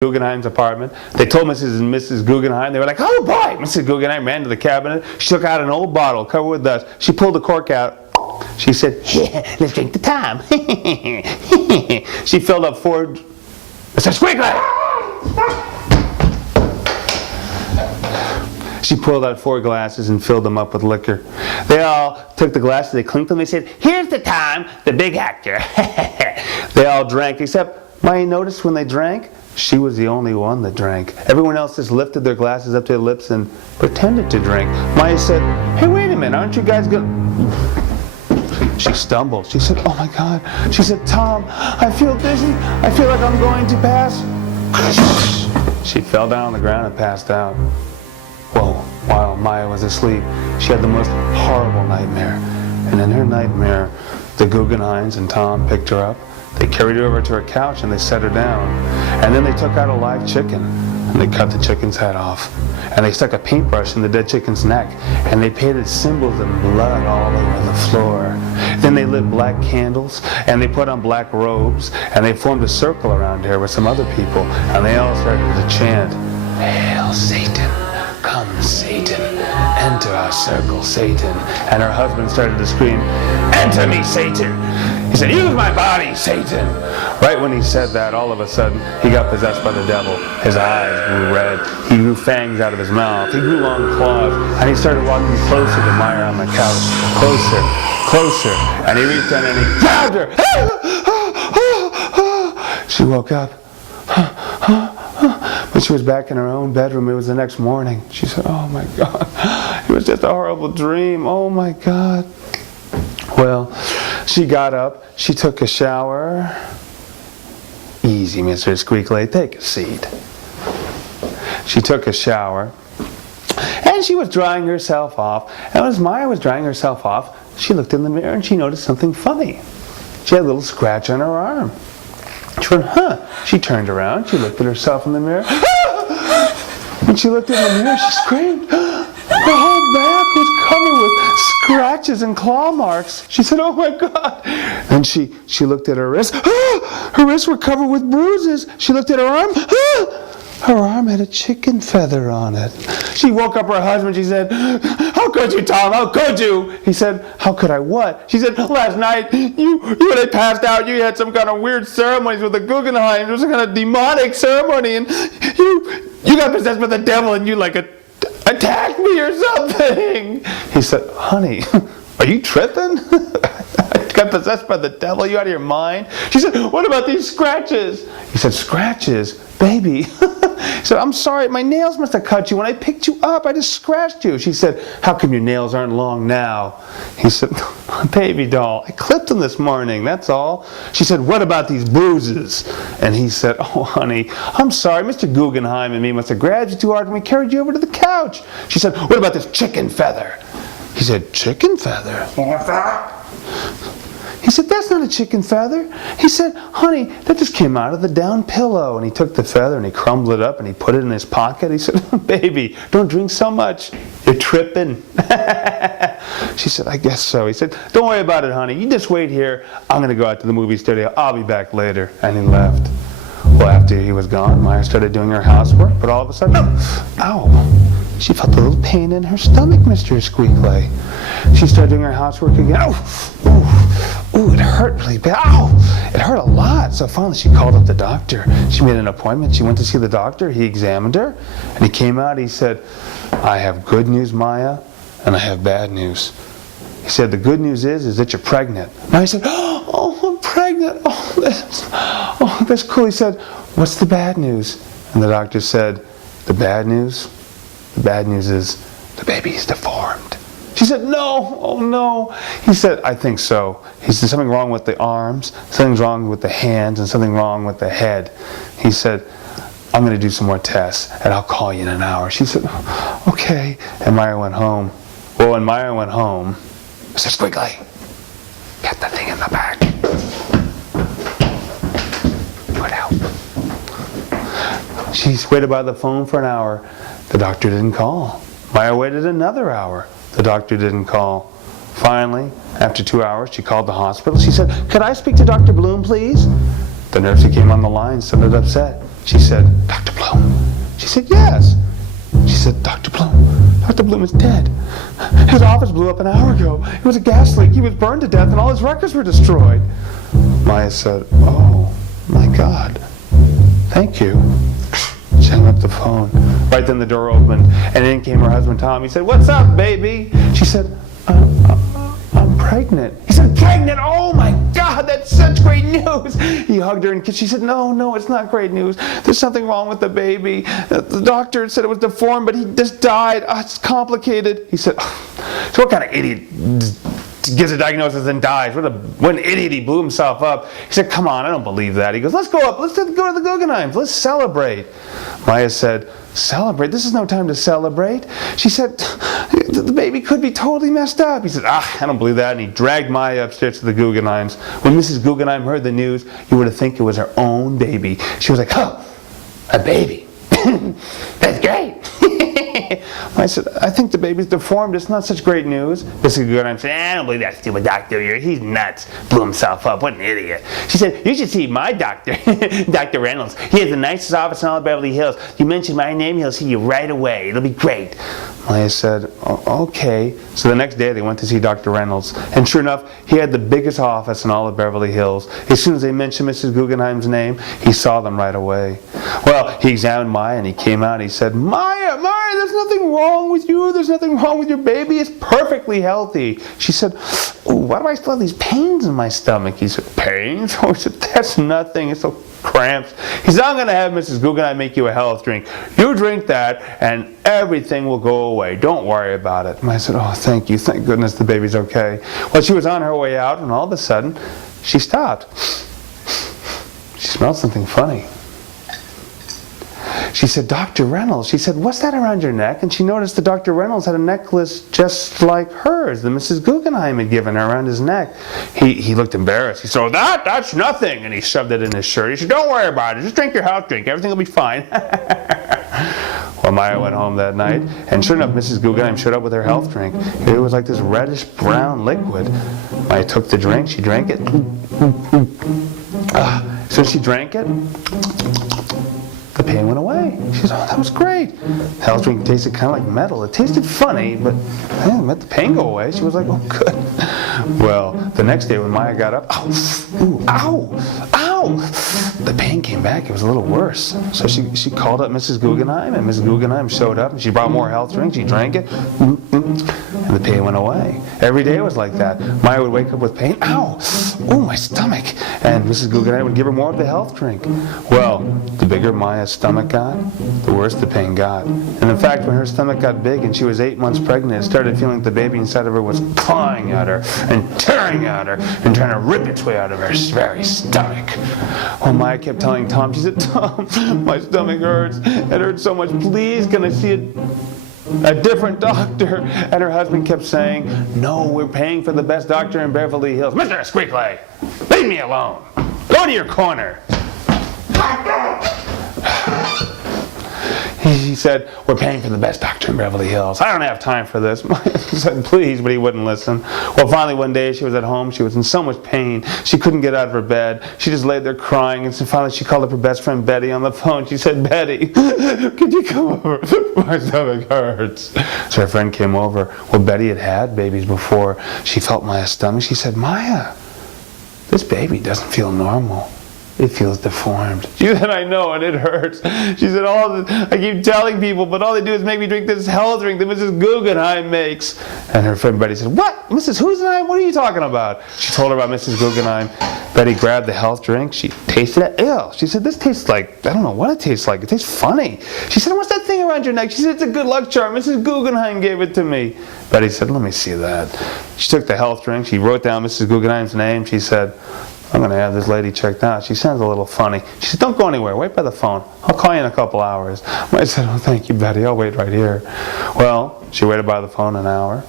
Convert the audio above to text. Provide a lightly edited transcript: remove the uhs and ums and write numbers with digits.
Guggenheim's apartment. They told Mrs. and Mrs. Guggenheim. They were like, oh boy! Mrs. Guggenheim ran to the cabinet. She took out an old bottle covered with dust. She pulled the cork out. She said, let's drink the Tom. She filled up 4... Mr. Squiggler! She pulled out 4 glasses and filled them up with liquor. They all took the glasses, they clinked them, they said, here's the Tom, the big actor. They all drank, except Maya noticed when they drank, she was the only one that drank. Everyone else just lifted their glasses up to their lips and pretended to drink. Maya said, hey, wait a minute, aren't you guys good? She stumbled. She said, oh my God. She said, Tom, I feel dizzy. I feel like I'm going to pass. She fell down on the ground and passed out. Well, while Maya was asleep, she had the most horrible nightmare. And in her nightmare, the Guggenheims and Tom picked her up. They carried her over to her couch and they set her down. And then they took out a live chicken and they cut the chicken's head off. And they stuck a paintbrush in the dead chicken's neck and they painted symbols in blood all over the floor. Then they lit black candles and they put on black robes and they formed a circle around her with some other people and they all started to chant, Hail Satan, come Satan, enter our circle Satan. And her husband started to scream, enter me Satan. He said, use my body, Satan. Right when he said that, all of a sudden, he got possessed by the devil. His eyes grew red. He grew fangs out of his mouth. He grew long claws. And he started walking closer to Maya on the couch. Closer, closer. And he reached down and he grabbed her. She woke up. When she was back in her own bedroom, it was the next morning. She said, oh my God, it was just a horrible dream. Oh my God. Well, she got up, she took a shower. Easy, Mr. Squeakley, take a seat. She took a shower, and she was drying herself off. And as Maya was drying herself off, she looked in the mirror and she noticed something funny. She had a little scratch on her arm. She went, huh? She turned around, she looked at herself in the mirror. When she looked in the mirror, she screamed. Her whole back was covered with scratches and claw marks. She said, oh my God. And she looked at her wrists. Her wrists were covered with bruises. She looked at her arm. Her arm had a chicken feather on it. She woke up her husband. She said, how could you, Tom? How could you? He said, how could I what? She said, last night, you when I passed out, you had some kind of weird ceremonies with the Guggenheim. It was some kind of demonic ceremony. And you got possessed by the devil and you attacked me or something. He said, honey, are you tripping? I got possessed by the devil. Are you out of your mind? She said, what about these scratches? He said, scratches? Baby. He said, I'm sorry, my nails must have cut you. When I picked you up, I just scratched you. She said, how come your nails aren't long now? He said, baby doll, I clipped them this morning, that's all. She said, what about these bruises? And he said, oh, honey, I'm sorry, Mr. Guggenheim and me must have grabbed you too hard and we carried you over to the couch. She said, what about this chicken feather? He said, chicken feather? He said, that's not a chicken feather. He said, honey, that just came out of the down pillow. And he took the feather and he crumbled it up and he put it in his pocket. He said, baby, don't drink so much. You're tripping. She said, I guess so. He said, don't worry about it, honey. You just wait here. I'm going to go out to the movie studio. I'll be back later. And he left. Well, after he was gone, Maya started doing her housework. But all of a sudden, ow. She felt a little pain in her stomach, Mr. Squeakley. She started doing her housework again. Ooh, it hurt really bad. Ow! It hurt a lot. So finally she called up the doctor. She made an appointment. She went to see the doctor. He examined her. And he came out. He said, I have good news, Maya, and I have bad news. He said, the good news is that you're pregnant. Maya said, oh, I'm pregnant. Oh, that's cool. He said, what's the bad news? And the doctor said, the bad news is the baby's deformed. She said, no, oh no. He said, I think so. He said, something wrong with the arms, something's wrong with the hands, and something wrong with the head. He said, I'm going to do some more tests, and I'll call you in an hour. She said, okay. And Maya went home. Well, when Maya went home, Mr. Squiggly, get the thing in the back. Good help. She waited by the phone for an hour. The doctor didn't call. Maya waited another hour. The doctor didn't call. Finally, after 2 hours, she called the hospital. She said, could I speak to Dr. Bloom, please? The The nurse who came on the line sounded upset. She said, "Dr. Bloom?" She said, "Yes." She said, "Dr. Bloom, Dr. Bloom is dead. His office blew up an hour ago. It was a gas leak. He was burned to death and all his records were destroyed." Maya said, "Oh, my God. Thank you." She hung up the phone. Right then the door opened, and in came her husband, Tom. He said, "What's up, baby?" She said, "I'm pregnant." He said, "Pregnant? Oh, my God, that's such great news." He hugged her and kissed. She said, No, it's not great news. There's something wrong with the baby. The doctor said it was deformed, but he just died. It's complicated." He said, "So what kind of idiot gives a diagnosis and dies? What an idiot, he blew himself up." He said, "Come on, I don't believe that." He goes, "Let's go up. Let's go to the Guggenheims. Let's celebrate." Maya said, "Celebrate? This is no time to celebrate." She said, "The baby could be totally messed up." He said, "I don't believe that." And he dragged Maya upstairs to the Guggenheims. When Mrs. Guggenheim heard the news, you would have think it was her own baby. She was like, "Oh, a baby. That's great." I said, "I think the baby's deformed. It's not such great news." Mrs. Guggenheim said, "I don't believe that stupid doctor here. He's nuts. Blew himself up. What an idiot." She said, "You should see my doctor, Dr. Reynolds. He has the nicest office in all of Beverly Hills. You mention my name, he'll see you right away. It'll be great." Maya said, "Okay." So the next day they went to see Dr. Reynolds. And sure enough, he had the biggest office in all of Beverly Hills. As soon as they mentioned Mrs. Guggenheim's name, he saw them right away. Well, he examined Maya and he came out and he said, Maya, there's nothing wrong with you. There's nothing wrong with your baby. It's perfectly healthy." She said, "Ooh, why do I still have these pains in my stomach?" He said, "Pains?" Oh, he said, "That's nothing. It's so cramps." He said, "I'm going to have Mrs. Guggenheim make you a health drink. You drink that and everything will go away. Don't worry about it." And I said, "Oh, thank you. Thank goodness the baby's okay." Well, she was on her way out and all of a sudden she stopped. She smelled something funny. She said, "Dr. Reynolds." She said, "What's that around your neck?" And she noticed that Dr. Reynolds had a necklace just like hers that Mrs. Guggenheim had given her around his neck. He looked embarrassed. He said, "Oh, that's nothing." And he shoved it in his shirt. He said, "Don't worry about it. Just drink your health drink. Everything will be fine." Well, Maya went home that night, and sure enough, Mrs. Guggenheim showed up with her health drink. It was like this reddish-brown liquid. Maya took the drink. She drank it. So she drank it. The pain went away. She said, "Oh, that was great." The health drink tasted kind of like metal. It tasted funny, but it made the pain go away. She was like, "Oh, good." Well, the next day when Maya got up, ow, the pain came back. It was a little worse. So she called up Mrs. Guggenheim, and Mrs. Guggenheim showed up, and she brought more health drinks. She drank it, and the pain went away. Every day it was like that. Maya would wake up with pain. "Ow, oh, my stomach." And Mrs. Guggenheim would give her more of the health drink. Well, the bigger Maya's stomach got, the worse the pain got. And in fact, when her stomach got big and she was 8 months pregnant, it started feeling like the baby inside of her was clawing at her and tearing at her and trying to rip its way out of her very stomach. Well, Maya kept telling Tom, she said, "Tom, my stomach hurts. It hurts so much. Please, can I see a different doctor?" And her husband kept saying, "No, we're paying for the best doctor in Beverly Hills." "Mr. Squeakley, leave me alone. Go to your corner." He said, "We're paying for the best doctor in Beverly Hills. I don't have time for this." He said, "Please," but he wouldn't listen. Well, finally one day she was at home. She was in so much pain. She couldn't get out of her bed. She just laid there crying. And so finally she called up her best friend Betty on the phone. She said, "Betty, could you come over? My stomach hurts." So her friend came over. Well, Betty had babies before. She felt Maya's stomach. She said, "Maya, this baby doesn't feel normal. It feels deformed." She said, "I know, and it hurts." She said, I keep telling people, but all they do is make me drink this health drink that Mrs. Guggenheim makes." And her friend Betty said, "What? Mrs. Guggenheim? What are you talking about?" She told her about Mrs. Guggenheim. Betty grabbed the health drink. She tasted it. Ew. She said, "This tastes like, I don't know what it tastes like. It tastes funny." She said, "What's that thing around your neck?" She said, "It's a good luck charm. Mrs. Guggenheim gave it to me." Betty said, "Let me see that." She took the health drink. She wrote down Mrs. Guggenheim's name. She said, "I'm going to have this lady checked out. She sounds a little funny." She said, "Don't go anywhere. Wait by the phone. I'll call you in a couple hours." I said, "Oh, thank you, Betty. I'll wait right here." Well, she waited by the phone an hour.